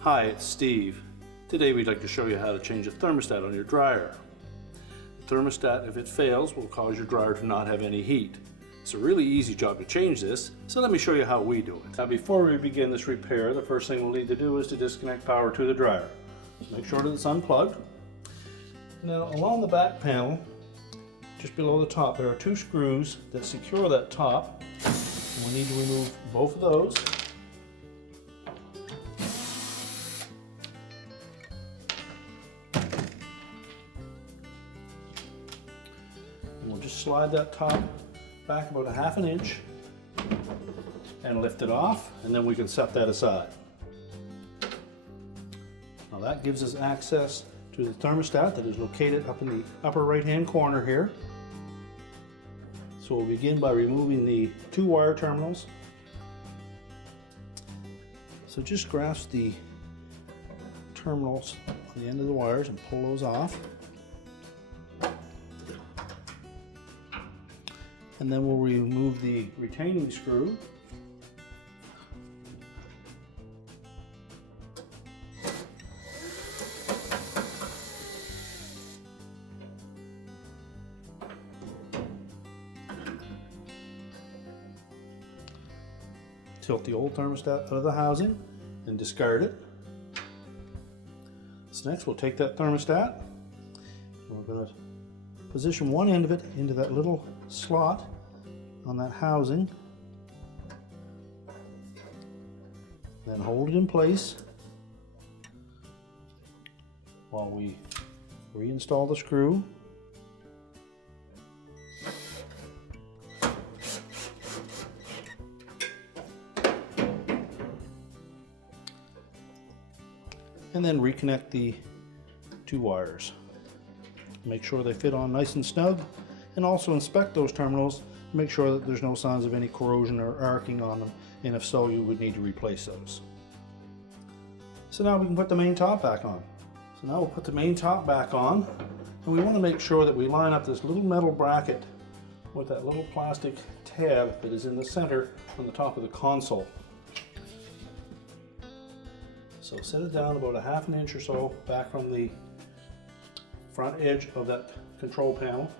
Hi, it's Steve. Today we'd like to show you how to change a thermostat on your dryer. The thermostat, if it fails, will cause your dryer to not have any heat. It's a really easy job to change this, so let me show you how we do it. Now before we begin this repair, the first thing we'll need to do is to disconnect power to the dryer. So make sure that it's unplugged. Now along the back panel, just below the top, there are two screws that secure that top. And we need to remove both of those. And we'll just slide that top back about 1/2 inch and lift it off, and then we can set that aside. Now that gives us access to the thermostat that is located up in the upper right hand corner here. So we'll begin by removing the 2 wire terminals. So just grasp the terminals on the end of the wires and pull those off. And then we'll remove the retaining screw. Tilt the old thermostat out of the housing and discard it. So next we'll take that thermostat and we're going to position one end of it into that little slot on that housing. Then hold it in place while we reinstall the screw. And then reconnect the 2 wires. Make sure they fit on nice and snug, and also inspect those terminals. Make sure that there's no signs of any corrosion or arcing on them, and if so, you would need to replace those. So now we can put the main top back on. So now we'll put the main top back on, and we want to make sure that we line up this little metal bracket with that little plastic tab that is in the center on the top of the console. So set it down about 1/2 inch or so back from the front edge of that control panel.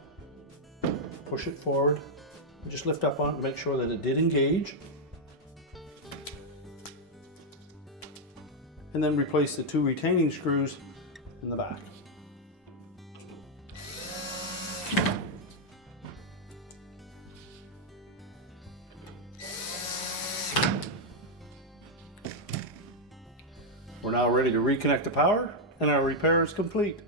Push it forward and just lift up on it to make sure that it did engage. And then replace the 2 retaining screws in the back. We're now ready to reconnect the power, and our repair is complete.